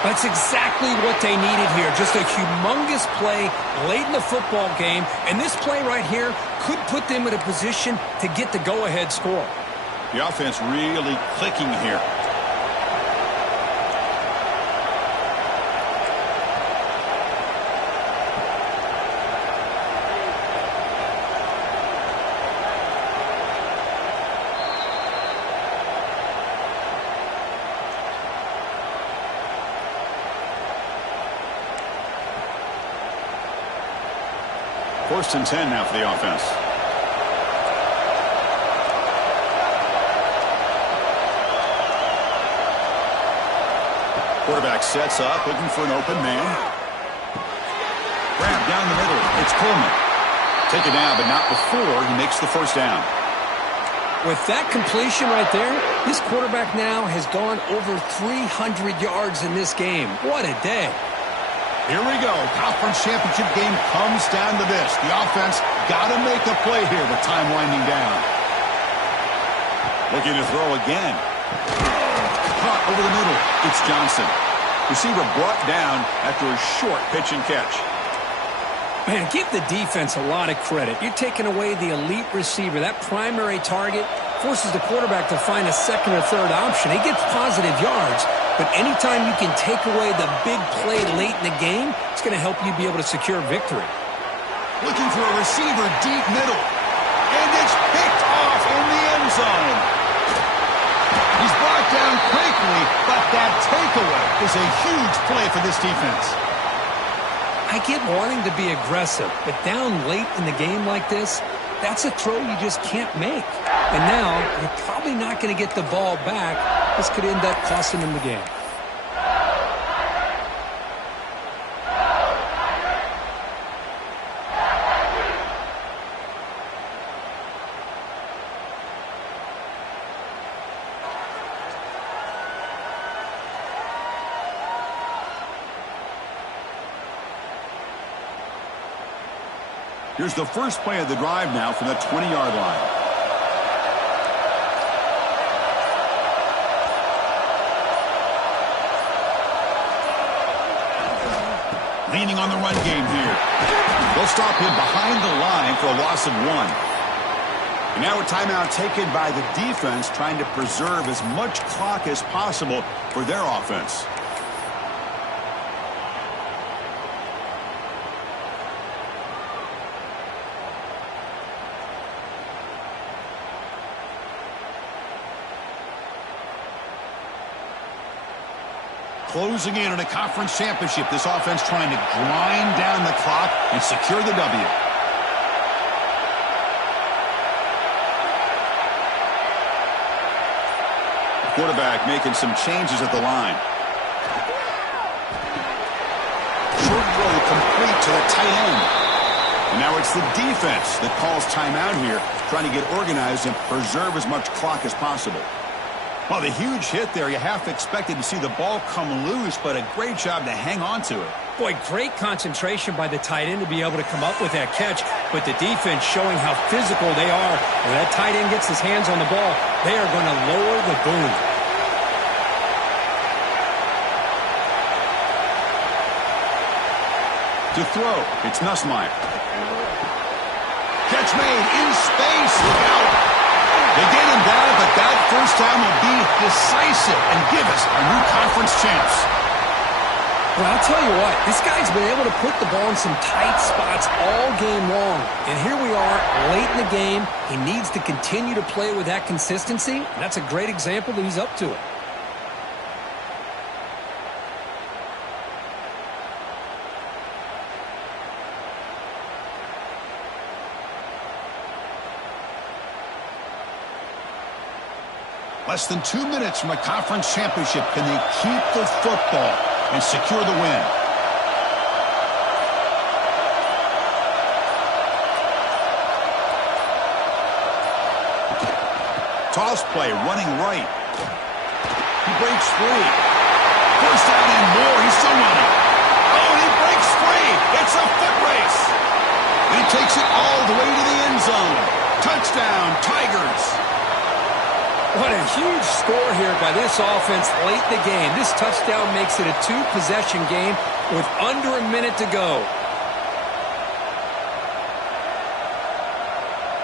That's exactly what they needed here. Just a humongous play late in the football game. And this play right here could put them in a position to get the go-ahead score. The offense really clicking here. First and 10 now for the offense. Quarterback sets up, looking for an open man. Grab down the middle. It's Coleman. Take it down, but not before he makes the 1st down. With that completion right there, this quarterback now has gone over 300 yards in this game. What a day. Here we go. Conference championship game comes down to this. The offense got to make a play here with time winding down. Looking to throw again. Caught over the middle. It's Johnson. Receiver brought down after a short pitch and catch. Man, give the defense a lot of credit. You're taking away the elite receiver. That primary target forces the quarterback to find a 2nd or 3rd option. He gets positive yards. But anytime you can take away the big play late in the game, it's going to help you be able to secure victory. Looking for a receiver deep middle. quickly, but that takeaway is a huge play for this defense. I get wanting to be aggressive, but down late in the game like this, that's a throw you just can't make. And now, you're probably not going to get the ball back. This could end up costing them the game. Here's the first play of the drive now from the 20-yard line. Leaning on the run game here. They'll stop him behind the line for a loss of 1. And now a timeout taken by the defense, trying to preserve as much clock as possible for their offense. Closing in on a conference championship, this offense trying to grind down the clock and secure the W. The quarterback making some changes at the line. Short throw complete to the tight end. And now it's the defense that calls timeout here, trying to get organized and preserve as much clock as possible. Well, the huge hit there, you half expected to see the ball come loose, but a great job to hang on to it. Boy, great concentration by the tight end to be able to come up with that catch, but the defense showing how physical they are. When that tight end gets his hands on the ball, they are going to lower the boom. To throw, it's Nussmeier. Catch made in space. Look out. They get him down, but that first down will be decisive and give us our new conference champs. Well, I'll tell you what, this guy's been able to put the ball in some tight spots all game long. And here we are, late in the game. He needs to continue to play with that consistency. And that's a great example that he's up to it. Less than 2 minutes from a conference championship. Can they keep the football and secure the win? Toss play, running right. He breaks free. First down and more. He's still running. Oh, he breaks free. It's a foot race. And he takes it all the way to the end zone. Touchdown, Tigers. What a huge score here by this offense late in the game. This touchdown makes it a 2-possession game with under a minute to go.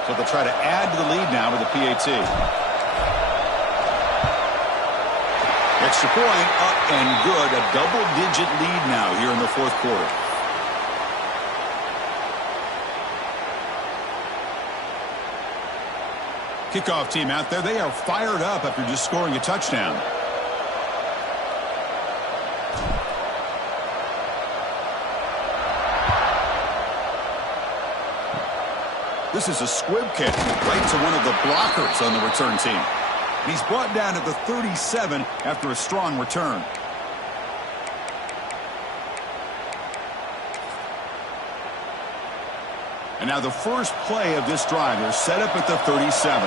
So they'll try to add to the lead now with a PAT. Extra point, up and good. A double-digit lead now here in the fourth quarter. Kickoff team out there, they are fired up after just scoring a touchdown. This is a squib kick right to one of the blockers on the return team. And he's brought down at the 37 after a strong return. And now the first play of this drive is set up at the 37.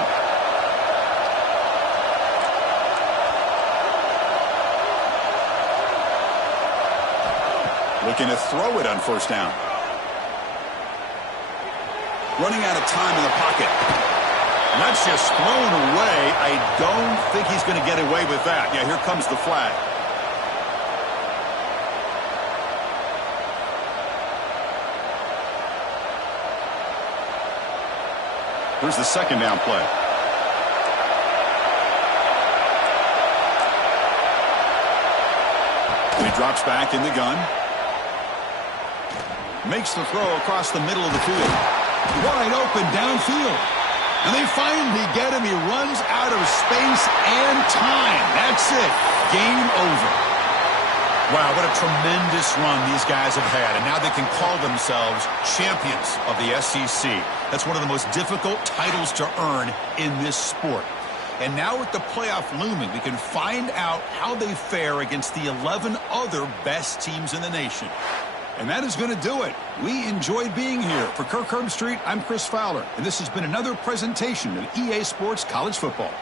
Looking to throw it on first down. Running out of time in the pocket. And that's just thrown away. I don't think he's going to get away with that. Yeah, here comes the flag. Here's the second down play. And he drops back in the gun. Makes the throw across the middle of the field. Wide open downfield. And they finally get him. He runs out of space and time. That's it. Game over. Wow, what a tremendous run these guys have had. And now they can call themselves champions of the SEC. That's one of the most difficult titles to earn in this sport. And now with the playoff looming, we can find out how they fare against the 11 other best teams in the nation. And that is going to do it. We enjoyed being here. For Kirk Herbstreit, I'm Chris Fowler, and this has been another presentation of EA Sports College Football.